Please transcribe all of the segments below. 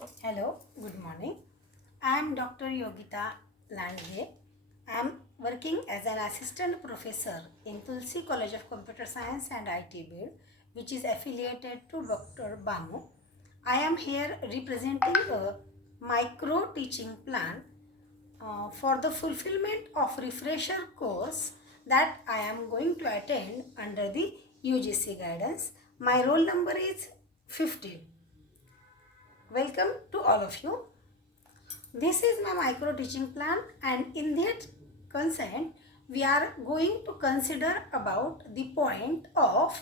Hello, good morning. I am Dr. Yogita Landge. I am working as an assistant professor in Tulsi College of Computer Science and IT Bid, which is affiliated to Dr. Bamu. I am here representing a micro teaching plan for the fulfillment of refresher course that I am going to attend under the UGC guidance. My roll number is 15. Welcome to all of you. This is my micro teaching plan, and in that consent we are going to consider about the point of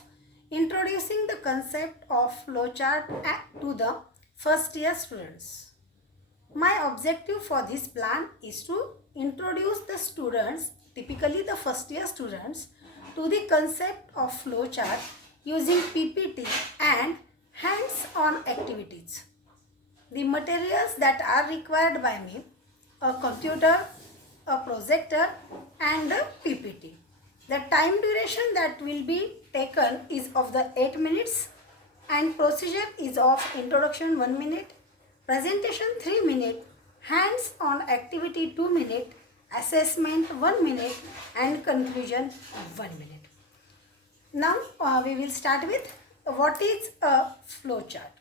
introducing the concept of flowchart to the first year students. My objective for this plan is to introduce the students, typically the first year students, to the concept of flowchart using PPT and hands-on activities. The materials that are required by me: a computer, a projector and a PPT. The time duration that will be taken is of the 8 minutes and procedure is of introduction 1 minute, presentation 3 minutes, hands-on activity 2 minutes, assessment 1 minute and conclusion 1 minute. Now we will start with what is a flowchart.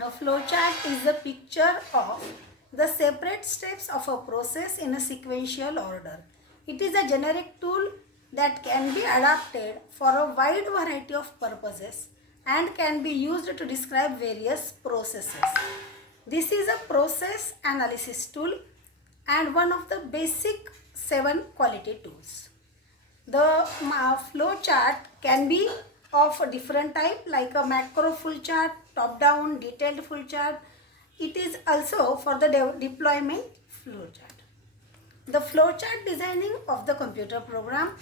A flowchart is a picture of the separate steps of a process in a sequential order. It is a generic tool that can be adapted for a wide variety of purposes and can be used to describe various processes. This is a process analysis tool and one of the basic 7 quality tools. The flow chart can be of a different type, like a macro full chart, top down, detailed full chart. It is also for the deployment flow chart. The flow chart designing of the computer program.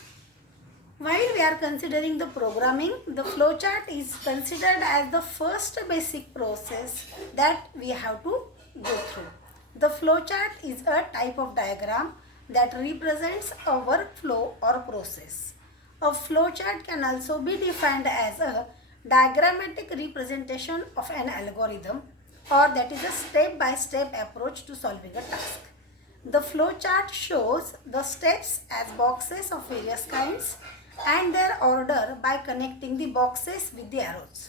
While we are considering the programming, the flow chart is considered as the first basic process that we have to go through. The flow chart is a type of diagram that represents a workflow or process. A flowchart can also be defined as a diagrammatic representation of an algorithm, or that is a step-by-step approach to solving a task. The flowchart shows the steps as boxes of various kinds and their order by connecting the boxes with the arrows.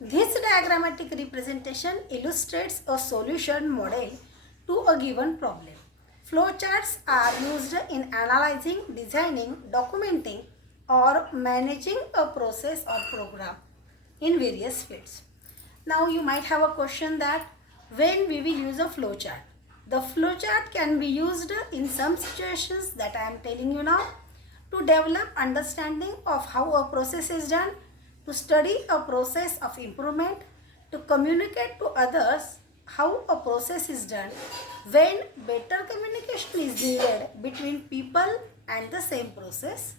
This diagrammatic representation illustrates a solution model to a given problem. Flowcharts are used in analyzing, designing, documenting, or managing a process or program in various fields. Now you might have a question that when we will use a flowchart. The flowchart can be used in some situations that I am telling you now, to develop understanding of how a process is done, to study a process of improvement, to communicate to others how a process is done, when better communication is needed between people and the same process,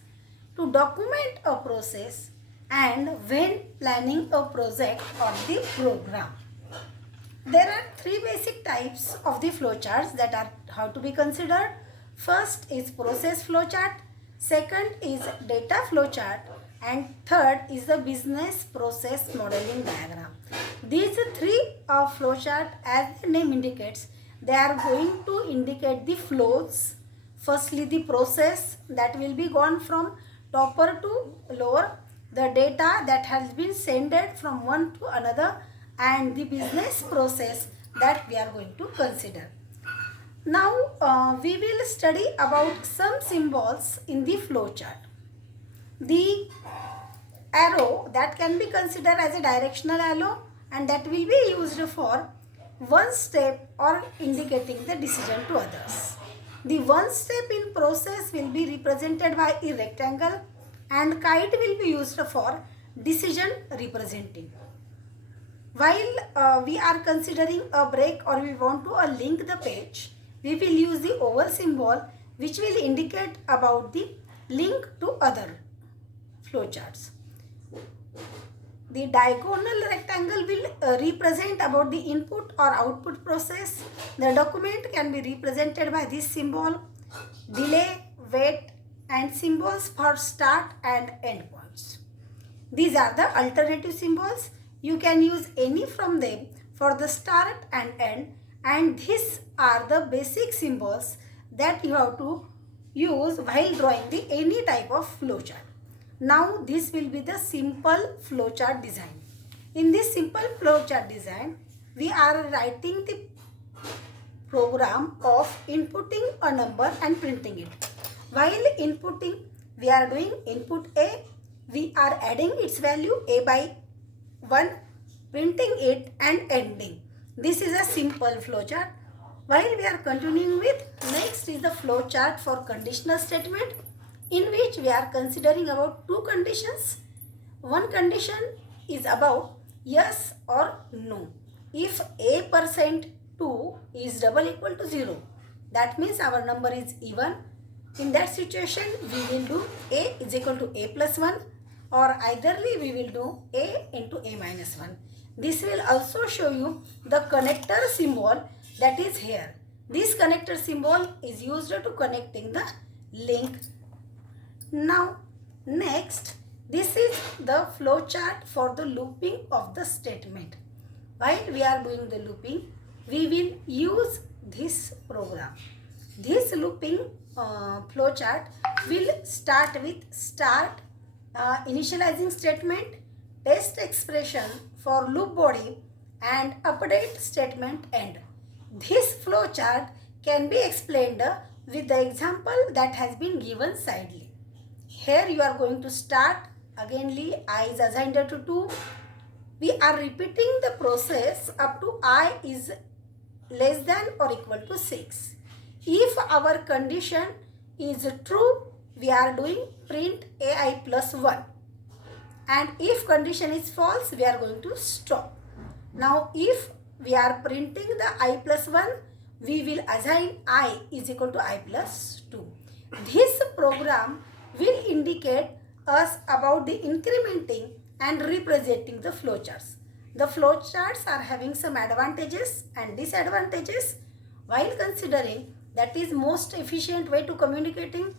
to document a process, and when planning a project or the program. There are 3 basic types of the flowcharts that are how to be considered. First is process flowchart, second is data flowchart, and third is the business process modeling diagram. These 3 flowchart, as the name indicates, they are going to indicate the flows. Firstly, the process that will be gone from topper to lower, the data that has been sent from one to another, and the business process that we are going to consider. Now we will study about some symbols in the flowchart. The arrow that can be considered as a directional arrow, and that will be used for one step or indicating the decision to others. The one step in process will be represented by a rectangle, and kite will be used for decision representing. While we are considering a break or we want to link the page, we will use the oval symbol, which will indicate about the link to other flowcharts. The diagonal rectangle will represent about the input or output process. The document can be represented by this symbol, delay, wait, and symbols for start and end points. These are the alternative symbols. You can use any from them for for the start and end, and these are the basic symbols that you have to use while drawing the any type of flowchart. Now this will be the simple flowchart design. In this simple flowchart design, we are writing the program of inputting a number and printing it. While inputting, we are doing input A, we are adding its value A by 1, printing it and ending. This is a simple flowchart. While we are continuing with, next is the flowchart for conditional statement, in which we are considering about two conditions. One condition is about yes or no. If A%2 is double equal to 0, that means our number is even. In that situation, we will do A is equal to A plus 1, or eitherly we will do A into A minus 1. This will also show you the connector symbol that is here. This connector symbol is used to connecting the link. Now, next, this is the flowchart for the looping of the statement. While we are doing the looping, we will use this program. This looping flowchart will start with start, initializing statement, test expression for loop body, and update statement end. This flowchart can be explained with the example that has been given sidely. Here you are going to start. Againly I is assigned to 2. We are repeating the process up to I is less than or equal to 6. If our condition is true, we are doing print AI plus 1. And if condition is false, we are going to stop. Now if we are printing the I plus 1, we will assign I is equal to I plus 2. This program will indicate us about the incrementing and representing the flowcharts. The flowcharts are having some advantages and disadvantages. While considering that is most efficient way to communicating,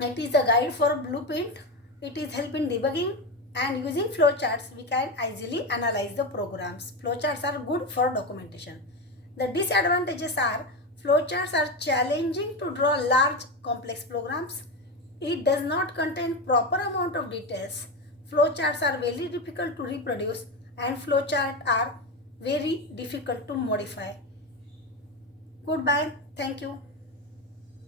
it is a guide for blueprint. It is help in debugging, and using flowcharts we can easily analyze the programs. Flowcharts are good for documentation. The disadvantages are flowcharts are challenging to draw large complex programs. It does not contain proper amount of details. Flowcharts are very difficult to reproduce, and flowcharts are very difficult to modify. Goodbye. Thank you.